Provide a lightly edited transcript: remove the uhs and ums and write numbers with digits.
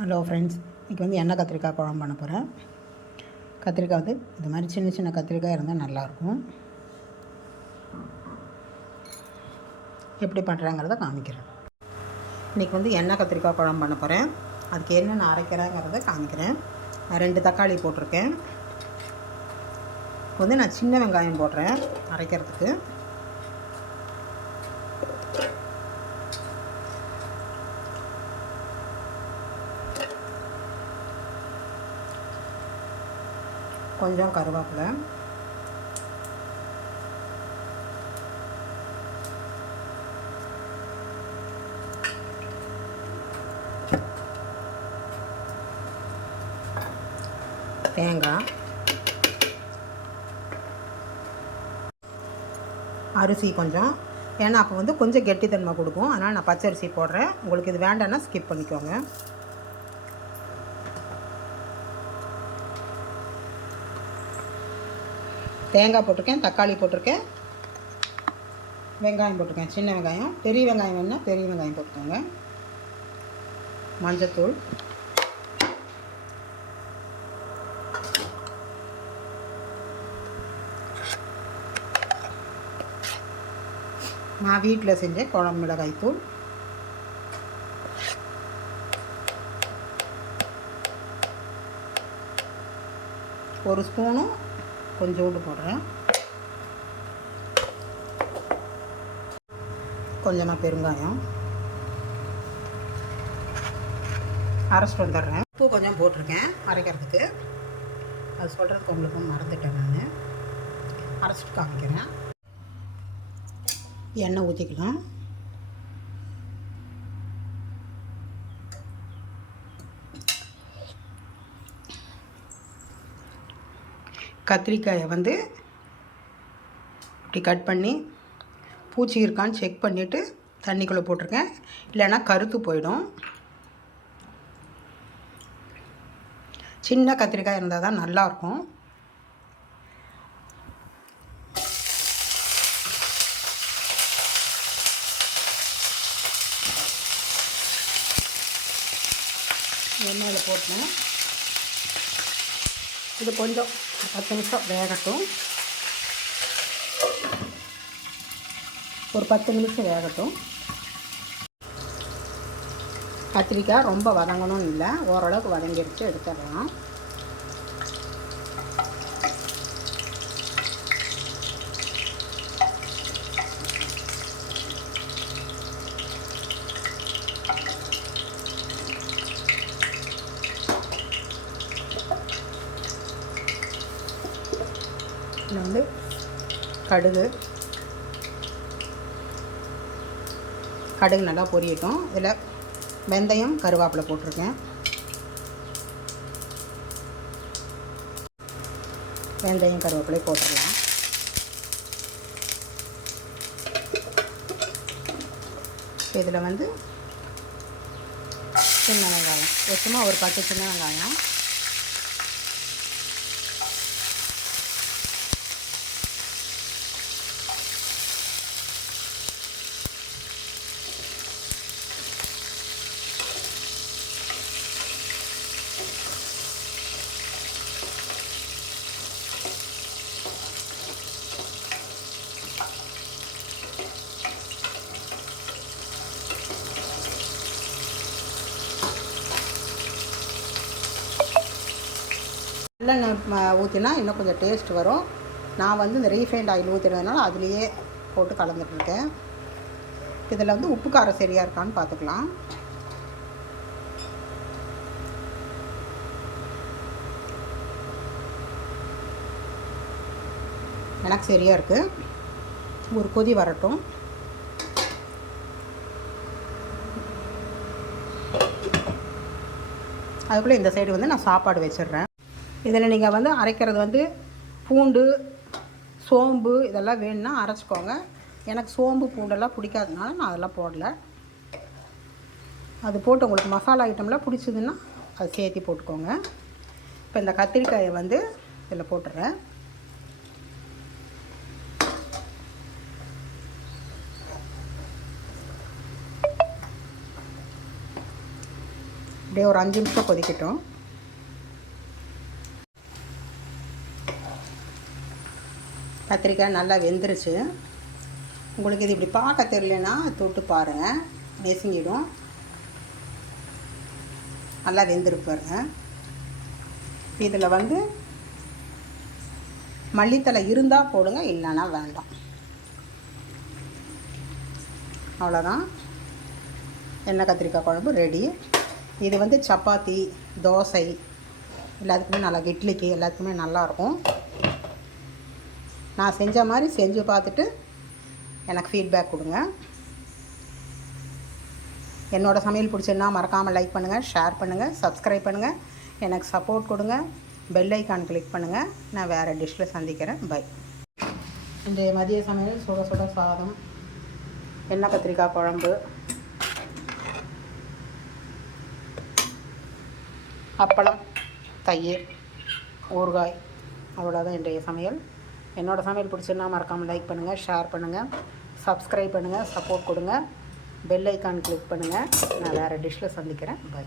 Hello friends, இன்றைக்கி வந்து எண்ணெய் கத்திரிக்காய் குழம்பு பண்ண போகிறேன். கத்திரிக்காய் வந்து இது மாதிரி சின்ன சின்ன கத்திரிக்காய் இருந்தால் நல்லாயிருக்கும். எப்படி பண்ணுறாங்கிறத காமிக்கிறேன். இன்றைக்கி வந்து எண்ணெய் கத்திரிக்காய் குழம்பு பண்ண போகிறேன். அதுக்கு என்னென்ன அரைக்கிறேங்கிறத காமிக்கிறேன். நான் 2 தக்காளி போட்டிருக்கேன். இப்போ வந்து நான் சின்ன வெங்காயம் போடுறேன் அரைக்கிறதுக்கு. கொஞ்சம் கருவேப்பிலை, தேங்காய், அரிசி கொஞ்சம், ஏன்னா அப்போ வந்து கொஞ்சம் கெட்டித்தன்மை கொடுக்கும். அதனால் நான் பச்சரிசி போடுறேன். உங்களுக்கு இது வேண்டாம்னா ஸ்கிப் பண்ணிக்கோங்க. தேங்காய் போட்டிருக்கேன், தக்காளி போட்டிருக்கேன், வெங்காயம் போட்டிருக்கேன். சின்ன வெங்காயம், பெரிய வெங்காயம் வேணுன்னா பெரிய வெங்காயம் போட்டுக்கோங்க. மஞ்சத்தூள், நான் வீட்டில் செஞ்ச குழம்பு மிளகாய் தூள், ஒரு ஸ்பூனும் கொஞ்சோண்டு போடுறேன். கொஞ்சமாக பெருங்காயம், அரைச்சிட்டு வந்துடுறேன். உப்பு கொஞ்சம் போட்டிருக்கேன் அரைக்கிறதுக்கு. அது சொல்கிறதுக்கு உங்களுக்கு மறந்துட்டேன். நான் அரைச்சிட்டு காமிக்கிறேன். எண்ணெய் ஊற்றிக்கலாம். கத்திரிக்காயை வந்து இப்படி கட் பண்ணி பூச்சி இருக்கான்னு செக் பண்ணிவிட்டு தண்ணிக்குள்ளே போட்டிருக்கேன். இல்லைன்னா கருத்து போயிடும். சின்ன கத்திரிக்காய் இருந்தால் தான் நல்லாயிருக்கும். எண்ணெயில் போட்டேன். இது கொஞ்சம் 10 நிமிஷம் வேகட்டும். ஒரு 10 நிமிஷம் வேகட்டும். கத்திரிக்காய் ரொம்ப வதங்கணும்னு இல்லை, ஓரளவுக்கு வதங்கிடுச்சு, எடுத்துடலாம். இதில் வந்து கடுகு நல்லா பொரியட்டும். இதில் வெந்தயம், கருவேப்பிலை போட்டிருக்கேன். வெந்தயம் கருவேப்பிலை போட்டுடலாம். இதில் வந்து சின்ன வெங்காயம், சும்மா ஒரு 10 சின்ன வெங்காயம், நல்லெண்ணெய் ஊற்றினா இன்னும் கொஞ்சம் டேஸ்ட் வரும். நான் வந்து இந்த ரீஃபைண்ட் ஆயில் ஊற்றினதுனால அதுலேயே போட்டு கலந்துட்டுருக்கேன். இதில் வந்து உப்பு காரம் சரியாக இருக்கான்னு பார்த்துக்கலாம். எனக்கு சரியாக இருக்குது. ஒரு கொதி வரட்டும். அதுக்குள்ளே இந்த சைடு வந்து நான் சாப்பாடு வச்சிடுறேன். இதில் நீங்கள் வந்து அரைக்கிறது வந்து பூண்டு, சோம்பு இதெல்லாம் வேணும்னா அரைச்சிக்கோங்க. எனக்கு சோம்பு பூண்டெல்லாம் பிடிக்காதனால நான் அதெல்லாம் போடலை. அது போட்டு உங்களுக்கு மசாலா ஐட்டம்லாம் பிடிச்சதுன்னா அது சேர்த்து போட்டுக்கோங்க. இப்போ இந்த கத்திரிக்காயை வந்து இதில் போட்டுடுறேன். அப்படியே ஒரு 5 நிமிஷம் கொதிக்கட்டும். கத்திரிக்காய் நல்லா வெந்துருச்சு. உங்களுக்கு இது இப்படி பார்க்க தெரியலனா தொட்டு பாருங்கள், நெசுங்கிடும். நல்லா வெந்திருப்பாருங்க. இதில் வந்து மல்லித்தலை இருந்தால் போடுங்க, இல்லைன்னா வேண்டாம். அவ்வளோதான், எண்ணெய் கத்திரிக்காய் குழம்பு ரெடி. இது வந்து சப்பாத்தி, தோசை எல்லாத்துக்குமே நல்லா, இட்லிக்கு எல்லாத்துக்குமே நல்லாயிருக்கும். நான் செஞ்ச மாதிரி செஞ்சு பார்த்துட்டு எனக்கு ஃபீட்பேக் கொடுங்க. என்னோடய சமையல் பிடிச்சிருந்தா மறக்காமல் லைக் பண்ணுங்கள், ஷேர் பண்ணுங்கள், சப்ஸ்கிரைப் பண்ணுங்கள், எனக்கு சப்போர்ட் கொடுங்க. பெல் ஐக்கான் கிளிக் பண்ணுங்கள். நான் வேறு டிஷ்ஷில் சந்திக்கிறேன். பை. இன்றைய மதிய சமையல் சுட சுட சாதம், எண்ணெய் கத்திரிக்காய் குழம்பு, அப்பளம், தயிர், ஊறுகாய். அவ்வளோதான் இன்றைய சமையல். என்னோடய சமையல் பிடிச்சிருந்தா மறக்காமல் லைக் பண்ணுங்கள், ஷேர் பண்ணுங்கள், சப்ஸ்கிரைப் பண்ணுங்கள், சப்போர்ட் கொடுங்க. பெல் ஐக்கான் கிளிக் பண்ணுங்கள். நான் வேறு டிஷ்ஷில் சந்திக்கிறேன். பை.